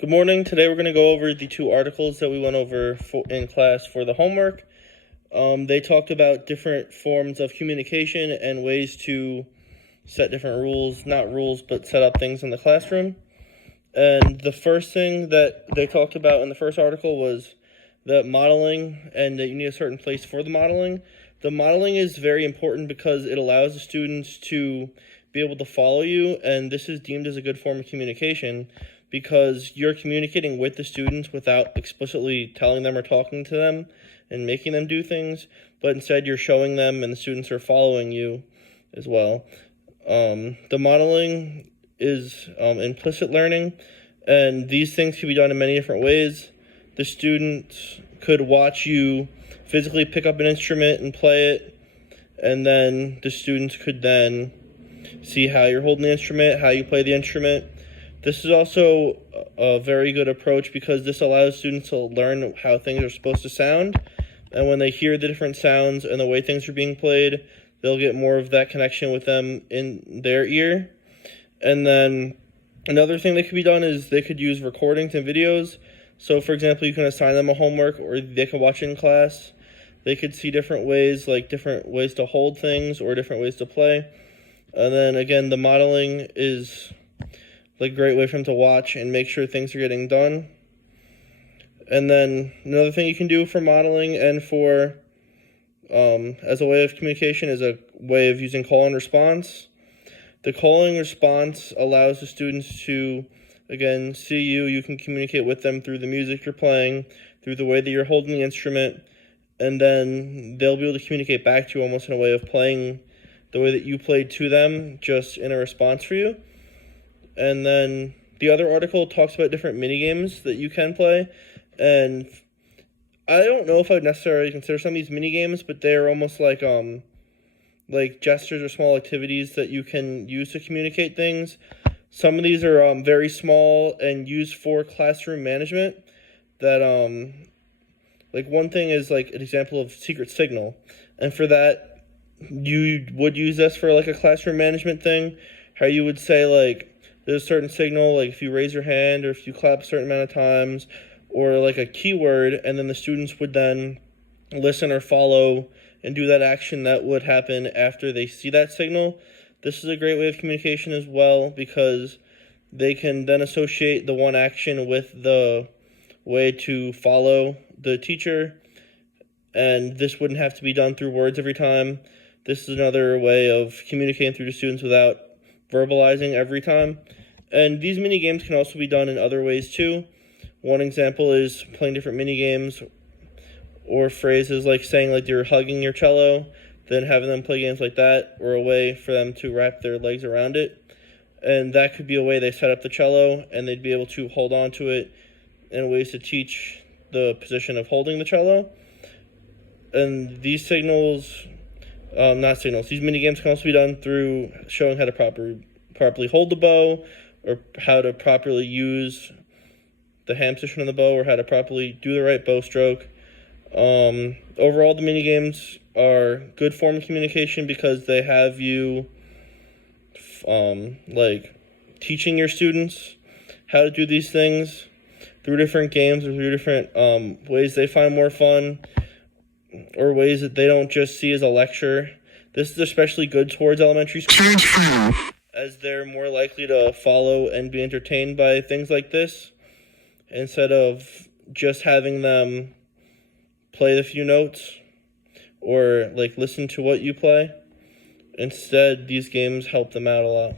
Good morning. Today we're going to go over the two articles that we went over in class for the homework. They talked about different forms of communication and ways to set different rules, not rules, but set up things in the classroom. And the first thing that they talked about in the first article was the modeling and that you need a certain place for the modeling. The modeling is very important because it allows the students to be able to follow you, and this is deemed as a good form of communication because you're communicating with the students without explicitly telling them or talking to them and making them do things, but instead you're showing them and the students are following you as well. The modeling is implicit learning, and these things can be done in many different ways. The students could watch you physically pick up an instrument and play it, and then the students could then see how you're holding the instrument, how you play the instrument. This is also a very good approach because this allows students to learn how things are supposed to sound, and when they hear the different sounds and the way things are being played, they'll get more of that connection with them in their ear. And then another thing that could be done is they could use recordings and videos. So for example, you can assign them a homework or they can watch it in class. They could see different ways, like different ways to hold things or different ways to play. And then again, the modeling is like a great way for them to watch and make sure things are getting done. And then another thing you can do for modeling and for as a way of communication is a way of using call and response. The call and response allows the students to, again, see you. You can communicate with them through the music you're playing, through the way that you're holding the instrument, and then they'll be able to communicate back to you almost in a way of playing the way that you played to them, just in a response for you. And then the other article talks about different mini games that you can play, and I don't know if I would necessarily consider some of these mini games, but they're almost like gestures or small activities that you can use to communicate things. Some of these are very small and used for classroom management. That like one thing is like an example of secret signal, and for that you would use this for like a classroom management thing. How you would say like there's a certain signal, like if you raise your hand or if you clap a certain amount of times, or like a keyword, and then the students would then listen or follow and do that action that would happen after they see that signal. This is a great way of communication as well because they can then associate the one action with the way to follow the teacher, and this wouldn't have to be done through words every time. This is another way of communicating through the students without verbalizing every time. And these mini games can also be done in other ways too. One example is playing different mini games or phrases like saying like you're hugging your cello, then having them play games like that, or a way for them to wrap their legs around it. And that could be a way they set up the cello, and they'd be able to hold on to it in ways to teach the position of holding the cello. And these these mini games can also be done through showing how to properly hold the bow, or how to properly use the hand position on the bow, or how to properly do the right bow stroke. Overall, the mini games are good form of communication because they have you like teaching your students how to do these things through different games or through different ways they find more fun, or ways that they don't just see as a lecture. This is especially good towards elementary school as they're more likely to follow and be entertained by things like this instead of just having them play the few notes or like listen to what you play. Instead, these games help them out a lot.